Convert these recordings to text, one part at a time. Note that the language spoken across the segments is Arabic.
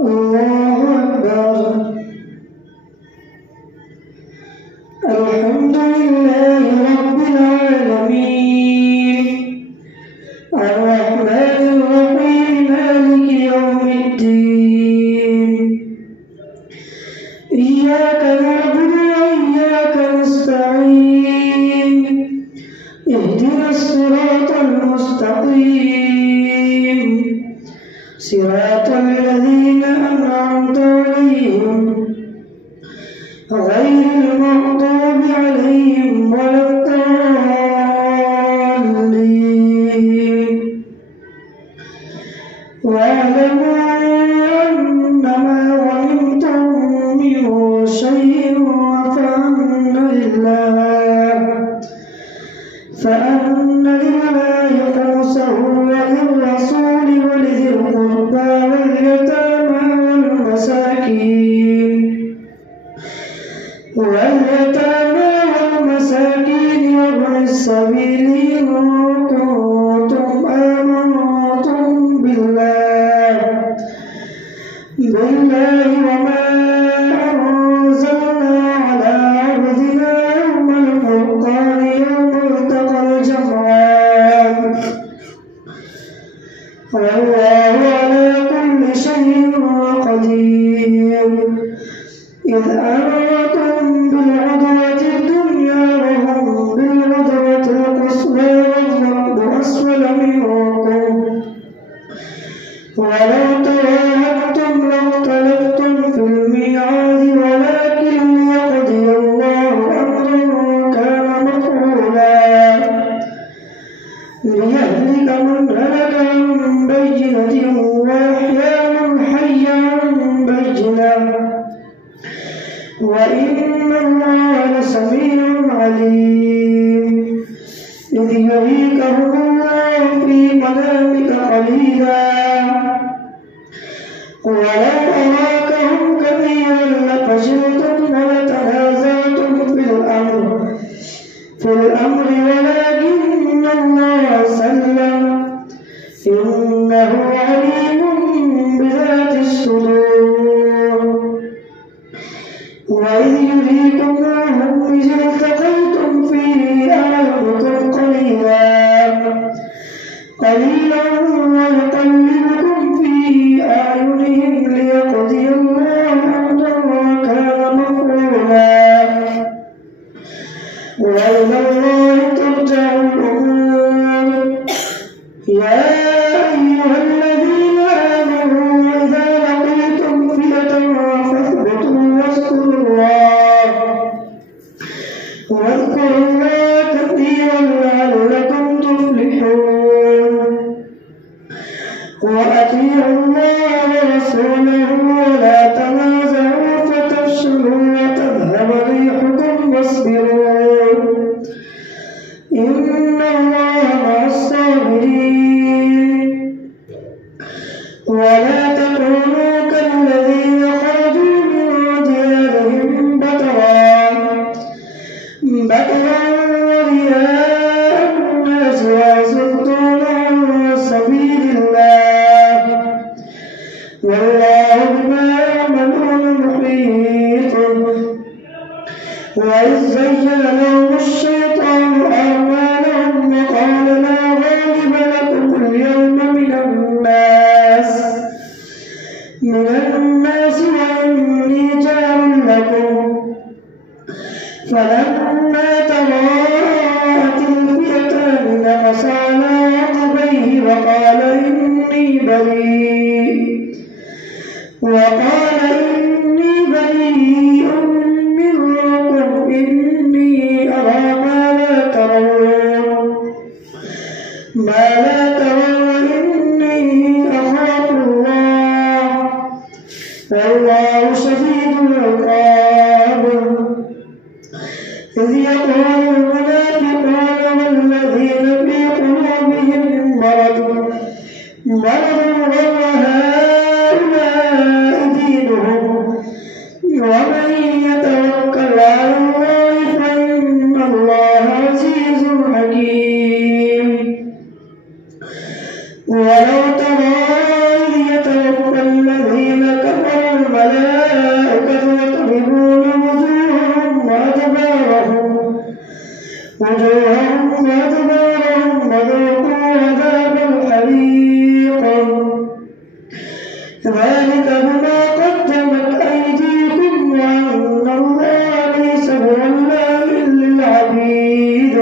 الله أكبر. الحمد لله رب العالمين الرحمن الرحيم مالك يوم الدين إياك نعبد وإياك نستعين اهدنا الصراط المستقيم صراط الذين أنعمت عليهم غير المغضوب عليهم ولا الضالين. واعلموا أنما غنمتم من شيء فأن لله خمسه وللرسول ولذي القربى واليتامى والمساكين وابن السبيل إن كنتم آمنتم بالله وما أنزلنا على عبدنا يوم الفرقان يوم التقى الجمعان والله على كل شيء قدير. إذ أنتم بالعدوة الدنيا وهم بالعدوة القصوى والركب أسفل منكم ولو تواعدتم لاختلفتم في الميعاد ولكن ليقضي الله أمرا كان مفعولا ليهلك من هلك عن بينة ويحيى من حي عن بينة وإن الله لسميع عليم. إذ يريكهم الله في منامك قليلا ولو أراكهم كثيرا لفشلتم ولتنازعتم في الأمر ولكن الله سلم إنه عليم بذات الصدور. وإذ يريكموهم إذ التقيتم في أعينكم قليلا ويقلبكم في أعينهم ليقضي الله أمرا كان مفعولا وإلى الله ترجع الأمور. يا أيها الذين آمنوا إذا لقيتم فئة فاثبتوا واذكروا الله كثيرا لعلكم تفلحون. وأطيعوا الله ورسوله ولا تنازعوا فتفشلوا وتذهب ريحكم واصبروا إن الله مع الصابرين. ولا تكونوا كالذين خرجوا من ديارهم بطرا ورئاء الناس ويصدون عن سبيل الله والله بما يعملون محيط. وإذ زين لهم الشيطان أعمالهم وقال لا غالب لكم اليوم من الناس وإني جار لكم فلما تراءت الفئتان نكص على عقبيه وقال إني بريء منكم إني أرى ما لا ترون إني أخاف الله والله شديد العقاب. إذ يقول المنافقون والذين في قلوبهم مرض غر هؤلاء دينهم ومن يتوكل على الله فإن الله عزيز حكيم. ولو ترى إذ يتوفى الذين ذلك بما قدمت أيديكم وأن الله ليس بظلام للعبيد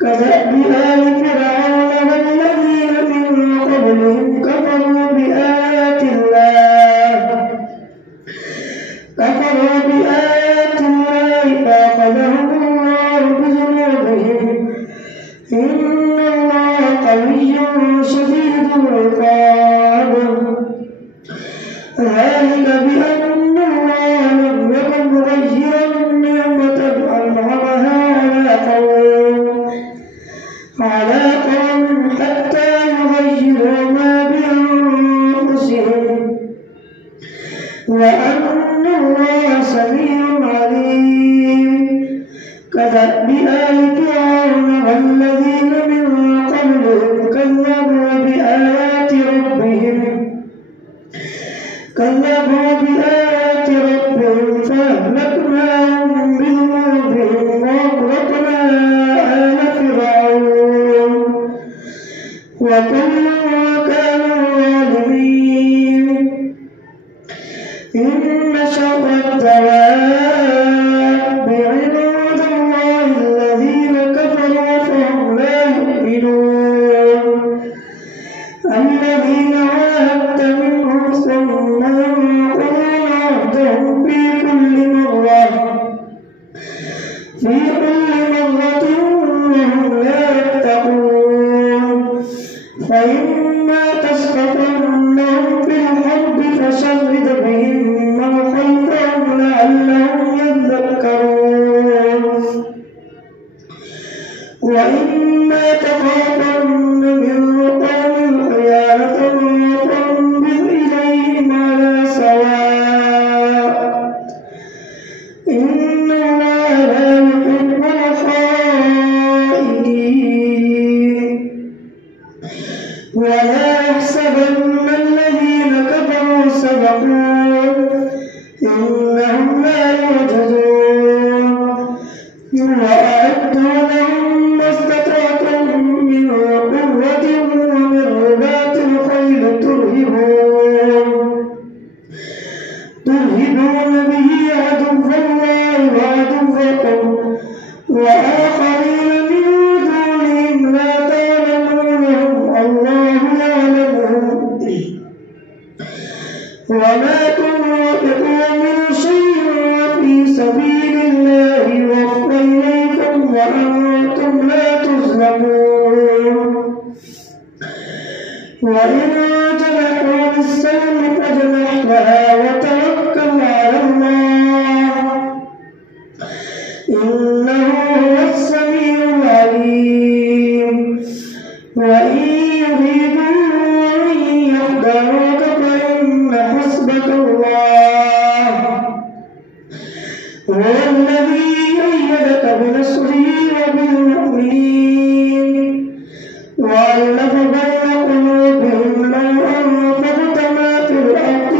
كدأب آل فرعون والذين من قبلهم كفروا بآيات الله فأخذهم الله بذنوبهم إن الله قوي شديد العقاب ذلك بأن الله لم يكن مغيرا نعمة أنعمها على قوم حتى يغيروا ما بأنفسهم وأن الله سميع عليم كدأب آل فرعون والذين من قبلهم كذبوا بآيات ربهم فأهلكناهم بذنوبهم وأغرقنا آل فرعون وكل كانوا ظالمين إن شر الدواب عند الله الذين كفروا فهم لا يؤمنون الذين عاهدت منهم ثم ينقضون عهدهم في كل مرة وهم لا يتقون فإما تسقطنهم في الحرب فشرد بهم من خلفهم لعلهم يذكرون وإما تخافن من قوم خيانة فانبذ إليهم على سواء إن الله لا يحب الخائنين ولا يحسبن الذين كفروا سبقوا إنهم لا يعجزون وأعدوا لهم ما استطعتم من قوة ومن رباط الخيل ترهبون به عدو الله وعدوكم وآخرين من دونهم لا تعلمونهم الله يعلمهم وما تنفقوا من شيء في سبيل الله يوفى إليكم وأنتم لا تظلمون وإن جنحوا للسلم فاجنح لها وتوكل على الله إنه هو السميع العليم وإن يريدوا أن يخدعوك فإن حسبك الله هو الذي أيدك بنصره وبالمؤمنين وألف بين قلوبهم لو أنفقت ما في الأرض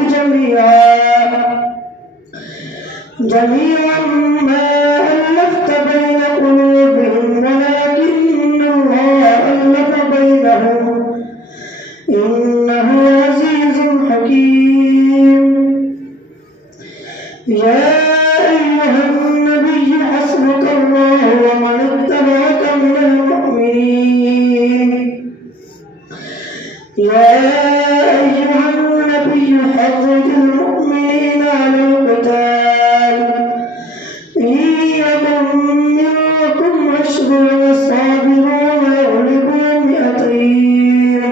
جميعا ما ألفت بين قلوبهم ولكن الله ألف بينهم إنه عزيز حكيم يا أيها النبي حسبك الله ومن اتبعك من المؤمنين يا أيها النبي حرض المؤمنين على القتال إن يكن منكم 20 صابرون يغلبوا 200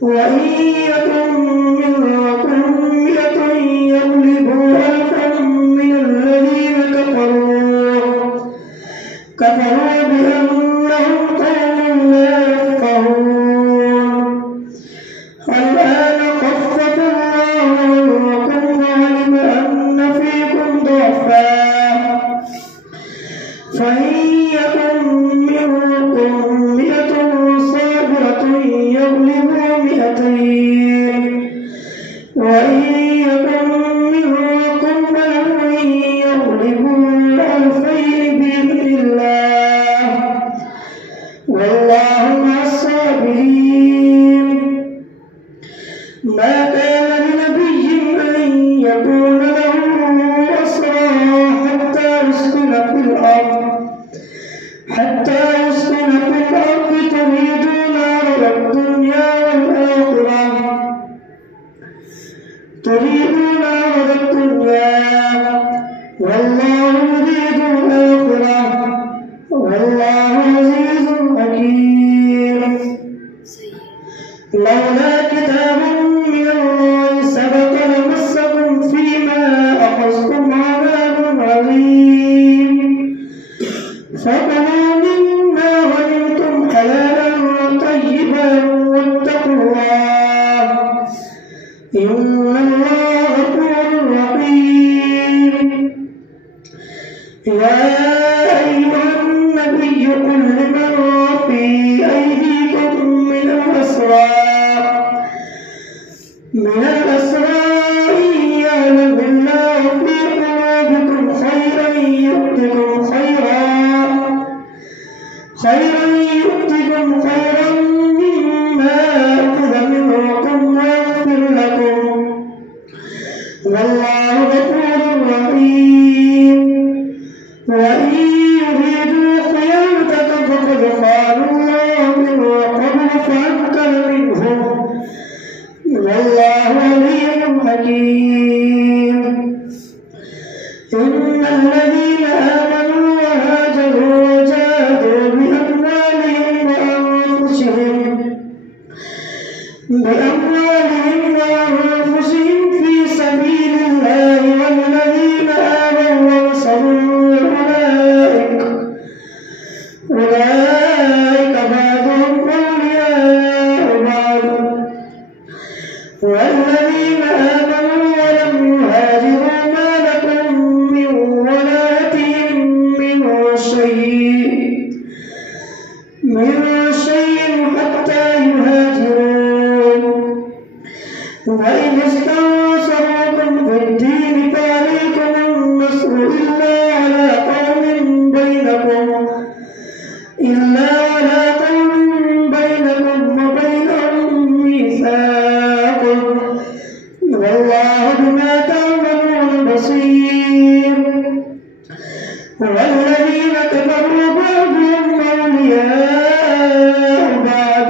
وإن يكن منكم 100 يغلبوا 1000 من الذين كفروا بأنهم قوم لا يفقهون الآن خفف الله عنكم وعلم أن فيكم ضعفا فإن يكن منكم 100 صابرة يغلبوا 200 وإن يكن منكم 1000 يغلبوا 2000 بإذن الله والله مع الصابرين والله عزيز حكيم لولا كتاب من الله سبق لمسكم فيما أخذتم عذاب عظيم فكلوا مما غنمتم حلالا طيبا واتقوا الله إن الله غفور رحيم يا أيها النبي قل لمن في أيديكم من الأسرى إن يعلم الله في قلوبكم خيرا يؤتكم خيرا مما أخذ منكم ويغفر لكم والله غفور رحيم وإن يريدوا خيانتك فقد خانوا الله من قبل فأمكن منهم والله عليم حكيم إن الذين آمنوا وهاجروا وجاهدوا بأموالهم وأنفسهم في سبيل الله والذين آمنوا ونصروا أولئك بعضهم أولياء بعض والذين آمنوا ولم يهاجروا ما لكم من ولايتهم من شيء حتى يهاجروا وإن استنصروكم في الدين فعليكم النصر إلا على قوم بينكم وبينهم ميثاق والله بما تعملون بصير والذين كفروا بعضهم أولياء بعض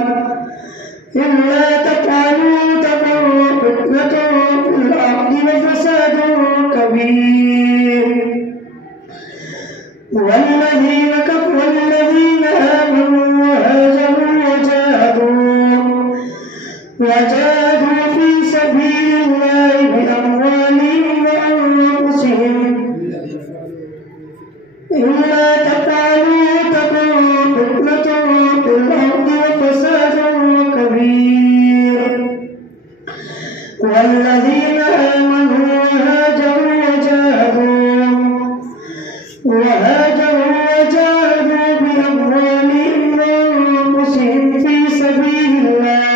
إلا تفعلوا تكن فتنة في الأرض وفساد كبير والذين آمنوا وجاهدوا في سبيل الله بأموالهم وأنفسهم إلا تفعلوا تكن فتنة في الأرض وفساد كبير والذين آمنوا وهاجروا وجاهدوا بأموالهم وأنفسهم في سبيل الله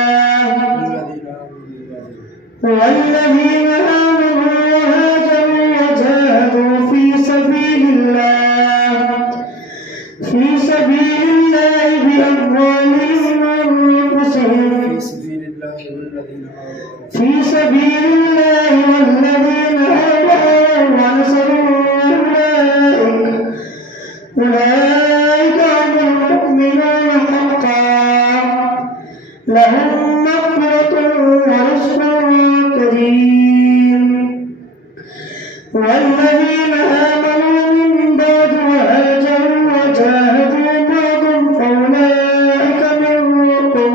والذين آمنوا وهاجروا وجاهدوا في سبيل الله بأموالهم وأنفسهم في سبيل الله والذين آمنوا ونصروا أولئك هم المؤمنون حقا لهم مغفرة ورزق كريم والذين آمنوا من بعد وهاجروا وجاهدوا معكم فأولئك منكم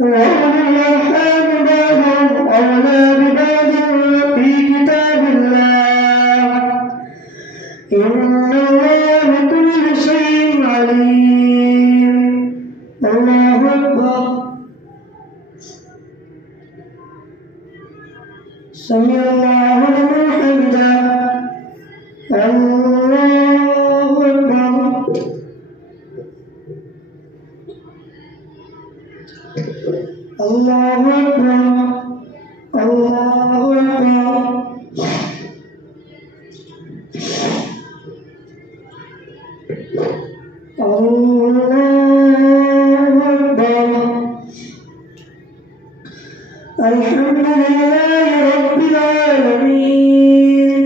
وأولو الأرحام بعضهم أولى ببعض في كتاب الله إن الله بكل شيء عليم الله أكبر سمع الله لمن حمده الله أكبر الله أكبر الله أكبر الحمد لله رب العالمين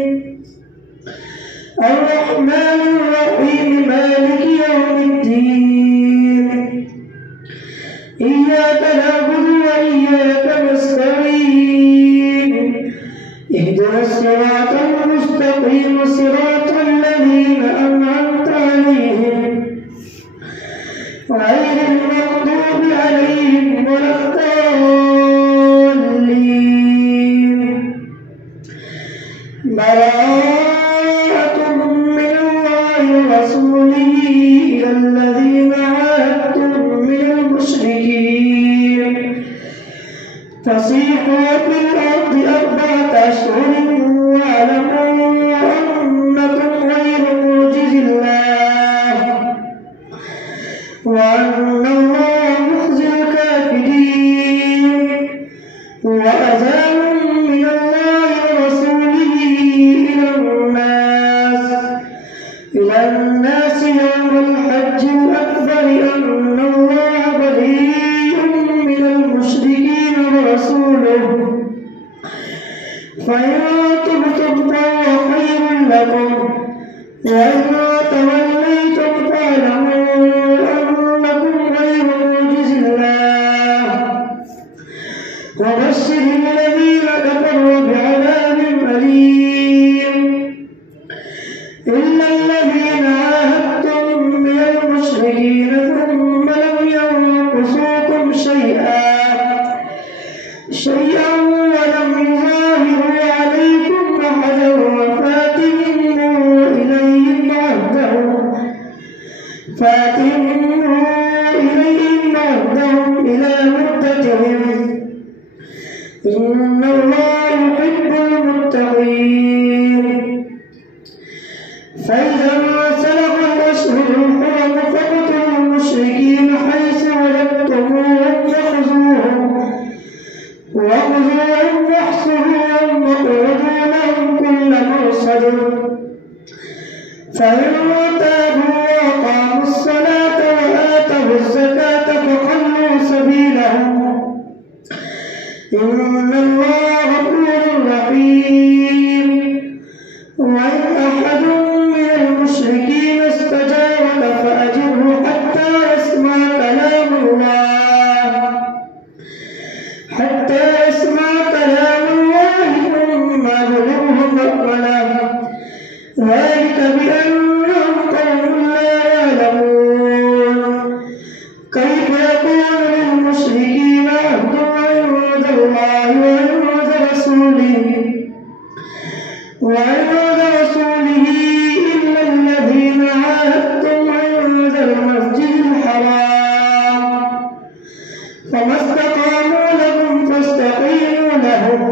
الرحمن الرحيم مالك يوم الدين إياك نعبد وإياك نستعين اهدنا الصراط المستقيم صراط الذين أنعمت عليهم عليهم غير المغضوب عليهم ولا الضالين. براءة من الله ورسوله إلى الذين عاهدتم من المشركين فسيحوا في الأرض 4 أشهر واعلموا أنكم غير معجز الله وأن الله مخزي الكافرين. وأذان من الله ورسوله إلى الناس يوم الحج الأكبر أن الله بريء من المشركين ورسوله فإن تبتم فهو خير لكم وإن توليتم فاعلموا أنكم غير معجز الله وبشر الذين كفروا بعذاب أليم. إلا الذين عاهدتم من المشركين ثم لم ينقصوكم شيئا ولم يظاهروا عليكم أحدا فاتموا إليهم عهدهم إلى مدتهم إن الله يحب المتقين. فإذا انسلخ الأشهر الحرم فاقتلوا المشركين حيث وجدتموهم وخذوهم واحصروهم واقعدوا لهم كل مرصد فإن تابوا وأقاموا الصلاة وآتوا الزكاة فخلوا سبيلهم إن الله غفور رحيم. وإن أحد من المشركين استجارك فأجره حتى يسمع كلام الله ثم أبلغه مأمنه ذلك بأنهم قوم لا يعلمون. كيف يكون للمشركين عهد عند الله وعند رسوله إلا الذين عاهدتم عند المسجد الحرام فما استقاموا لكم فاستقيموا لهم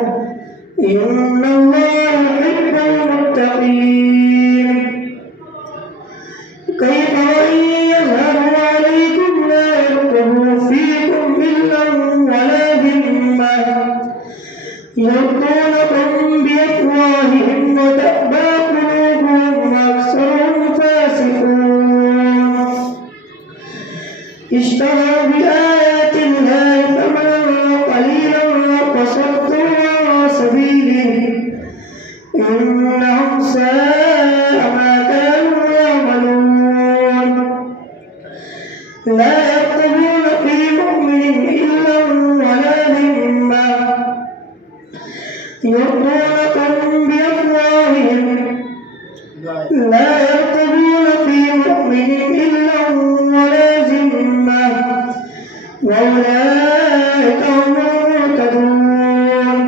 إن الله يحب المتقين. كيف وإن يظهروا عليكم لا يرقبوا فيكم إلا ولا ذمة يرضونكم بأفواههم وتأبى قلوبهم وأكثرهم فاسقون. اشتروا بآيات الله ثمنا قليلا وصدوا عن سبيله إنهم ساء ما كانوا يعملون. لا يرقبون في مؤمن إلا ولا ذمة يرضونكم بأفواههم لا يرقبون في مؤمن إلا ولا ذمة وأولئك هم المهتدون.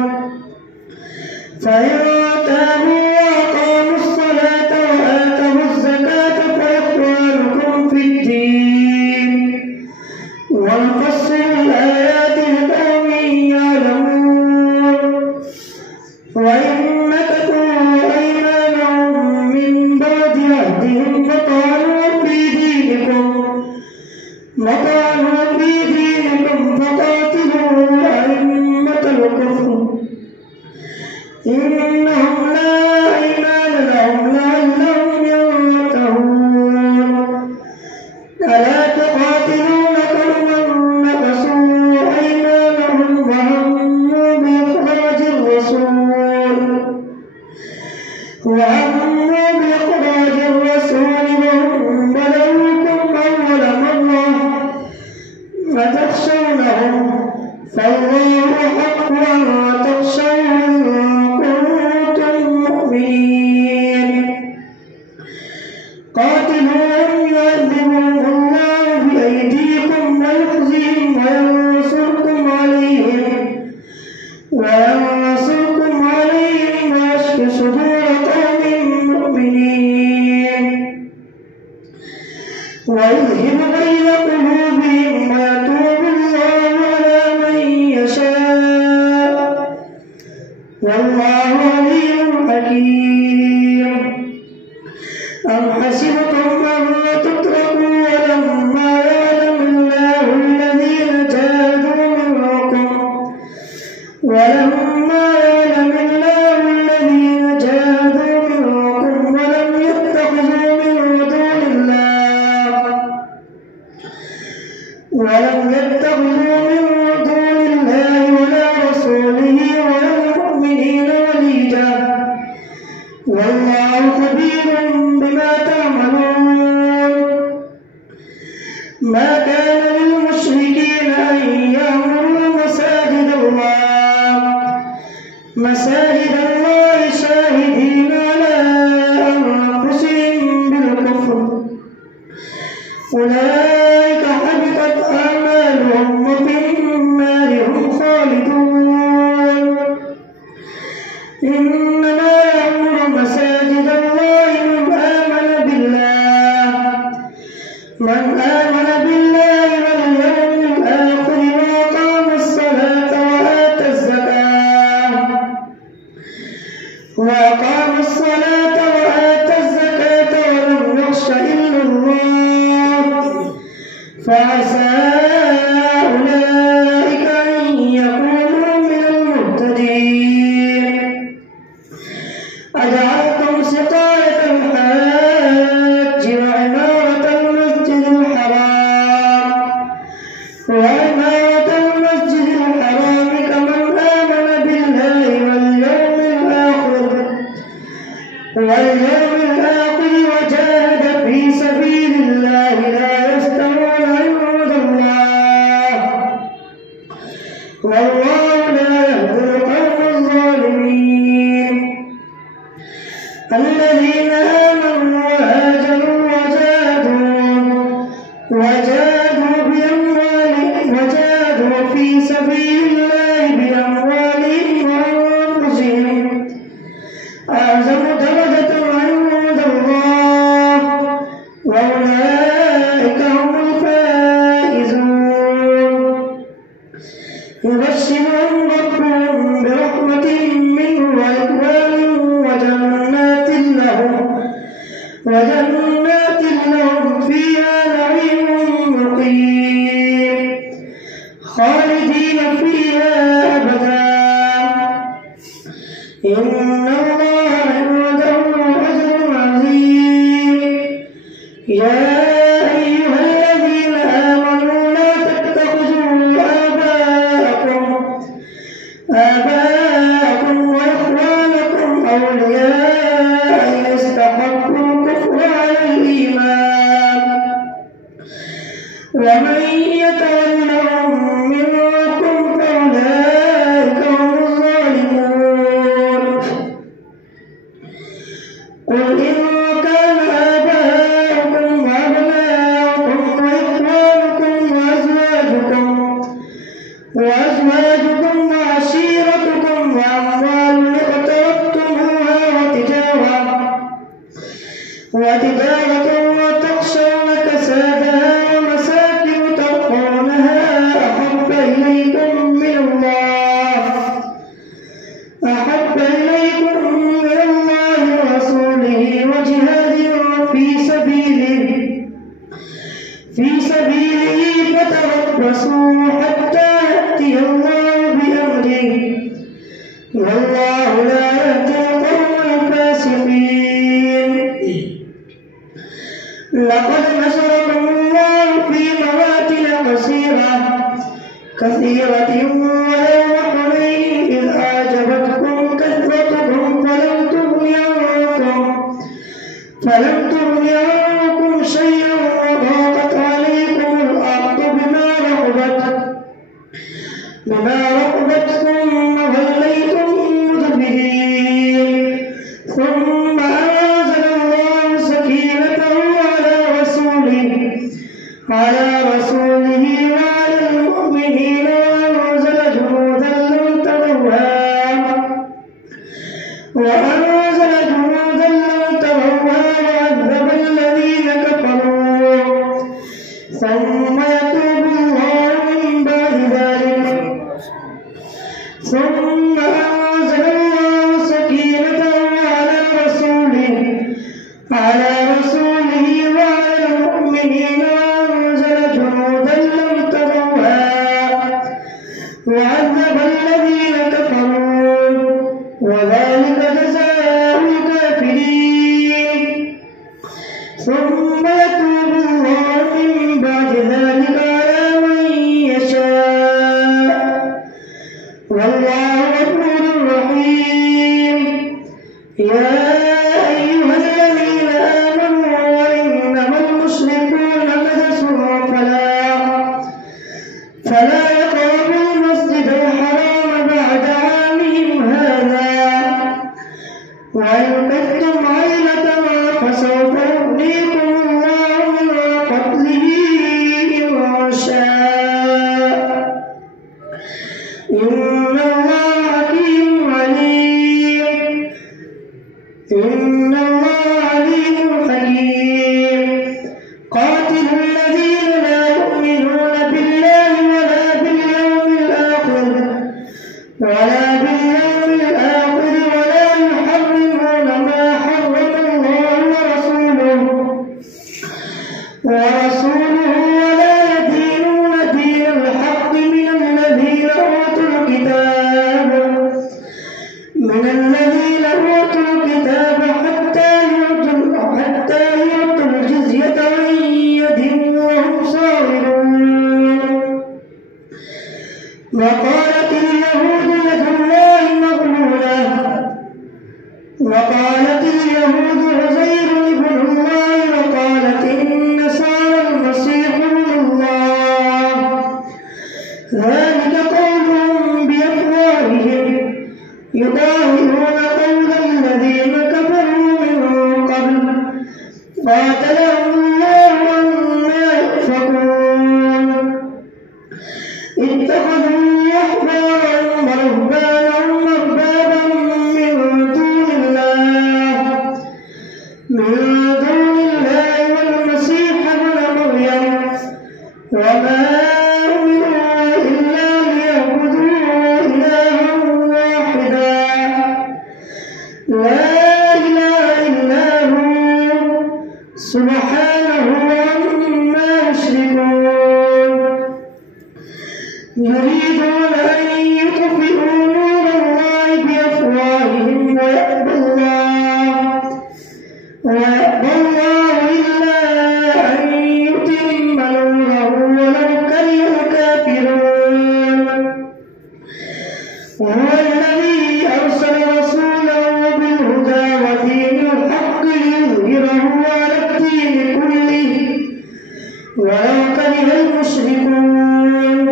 فإن تابوا وأقاموا الصلاة وآتوا الزكاة فإخوانكم في الدين ونفصل الآيات لقوم يعلمون. وإن نكثوا أيمانهم من بعد عهدهم وطعنوا في دينكم فقاتلوا أئمة الكفر إنهم لا أيمان لهم لعلهم ينتهون. ألا تقاتلون قوما نكثوا أيمانهم وهموا بإخراج الرسول وهم بلوكم أول مرة وتخشونهم فالله حق أن تخشوه إن كنتم مؤمنين. قاتلوهم والله عليم حكيم. أم حسبتم أن تتركوا ولما يعلم الله الذين جاهدوا منكم ولم يتخذوا من دون الله ولا رسوله ولا المؤمنين وليجا والله خبير بما تعملون. ما كان للمشركين أن يعمروا مساجد الله شاهدين على أنفسهم بالكفر أولئك حبطت أعمالهم وفي النار هم خالدون. إنما يعمر مساجد الله من آمن بالله واليوم الآخر وأقام الصلاة وآتى الزكاة ولم يخش إلا الله فعسى أولئك أن يكونوا من المهتدين. أجعلتم سقاية الحاج وعمارة المسجد الحرام كمن آمن بالله واليوم الآخر وجاهد في سبيل الله لا يستوون عند الله والله لا يهدي القوم الظالمين. الذين آمنوا وهاجروا وجاهدوا في سبيل الله بأموالهم وأنفسهم أعظم درجة عند الله وأولئك هم الفائزون. يبشرهم ربهم برحمة منه ورضوان وجنات لهم فيها نعيم مقيم خالدين فيها أبدا. إن الله عنده أجر عظيم. يا أيها الذين آمنوا لا تتخذوا آباءكم وإخوانكم أولياء إن استحبوا الكفر على الإيمان ومن يتولهم منكم فأولئك هم الظالمون. قل إن كان آباؤكم وأبناؤكم وإخوانكم وأزواجكم وعشيرتكم وأموال اقترفتموها وتجارة تخشون كسادها ومساكن ترضونها أحب إليكم من الله ورسوله وجهاد في سبيله فتربصوا حتى يأتي الله بأمره والله لا يهدي القوم الفاسقين. لقد نصركم الله في مواطن كثيرة ويوم حنين إذ أعجبتكم كثرتكم فلم تغن عنكم شيئا وضاقت عليكم الأرض بما رحبت ثم وليتم مدبرين. ثم أنزل الله سكينته على رسوله وعلى المؤمنين وأنزل جنودا لم تروها وعذب الذين كفروا ثم يتوب الله من بعد ذلك. ثم أنزل الله وعذب الذين كفروا وذلك جزاء الكافرين ثم يتوب الله من بعد ذلك على من يشاء والله غفور رحيم يا أيها الذين آمنوا إنما المشركون نجس فلا يقربوا المسجد الحرام بعد عامهم هذا وإن خفتم عيلة فسوف يغنيكم الله من فضله إن شاء إن الله حكيم عليم إن الله عليم حكيم قاتلوا الذين لا يؤمنون بالله ولا باليوم الآخر ولا يحرمون ما حرم الله ورسوله ولا يدينون دين الحق من الذين أوتوا الكتاب حتى يعطوا الجزية عن يد وهم صاغرون وقالت اليهود يد الله مغلولة وقالت اليهود عزير ابن الله وقالت النصارى المسيح ابن الله ذلك قولهم بأفواههم يضاهئون قول الذين كفروا من قبل قاتلهم الله أنى يؤفكون اتخذوا أحبارهم ورهبانهم أربابا من دون الله والمسيح ابن مريم وما أمروا إلا ليعبدوا إلها واحدا لا إله إلا هو سبحانه عما يشركون يريدون أن يطفئوا نور الله بأفواههم ويأبى الله إلا أن يتم نوره ولو كره الكافرون هو الذي أرسل رسوله بالهدى ودين الحق ليظهره على الدين كله ولو كره المشركون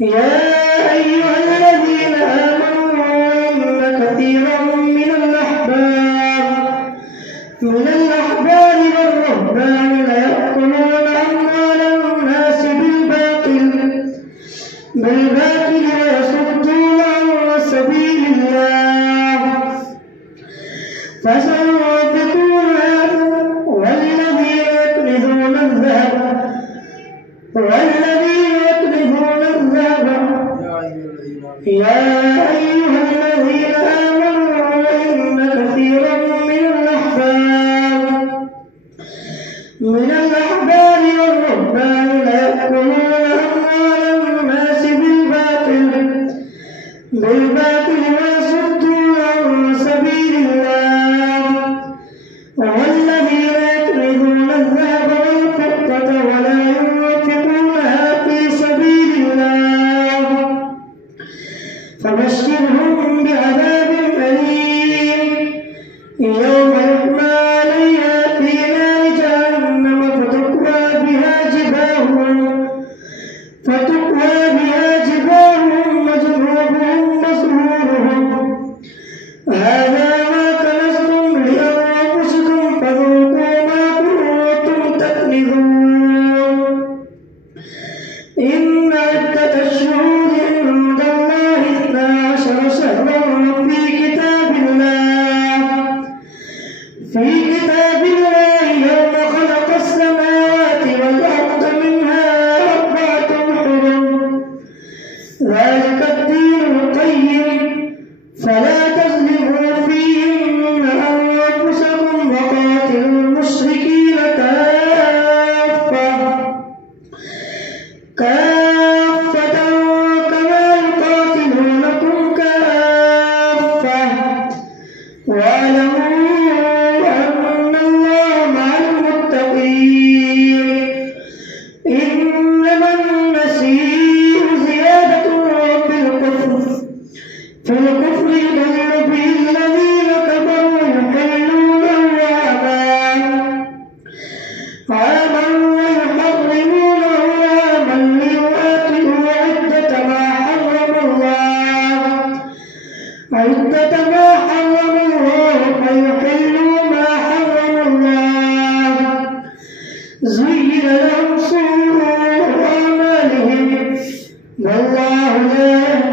يا أيها الذين آمنوا إن كثيرا من الأحبار والرهبان ليأكلون أموال الناس بالباطل ويصدون عن سبيل الله فسينفقونها والذين يكنزون الذهب يا أيها الذين آمنوا إن كثيرا من الأحبار والرهبان ليأكلون أموال الناس بالباطل ويصدون عن سبيل الله والذين يكنزون الذهب والفضة ولا ينفقونها في سبيل الله فبشرهم بعذاب أليم يوم يحمى عليها في نار جهنم فتكوى بها جباههم وجنوبهم وظهورهم هذا ما كنزتم لأنفسكم فذوقوا ما كنتم تكنزون إن عدة الشهور عند الله 12 شهرا في كتاب الله يوم خلق السماوات والأرض منها 4 حرم ذلك الدين القيم فلا تظلموا فيهن أنفسكم وقاتلوا المشركين كافة الله لا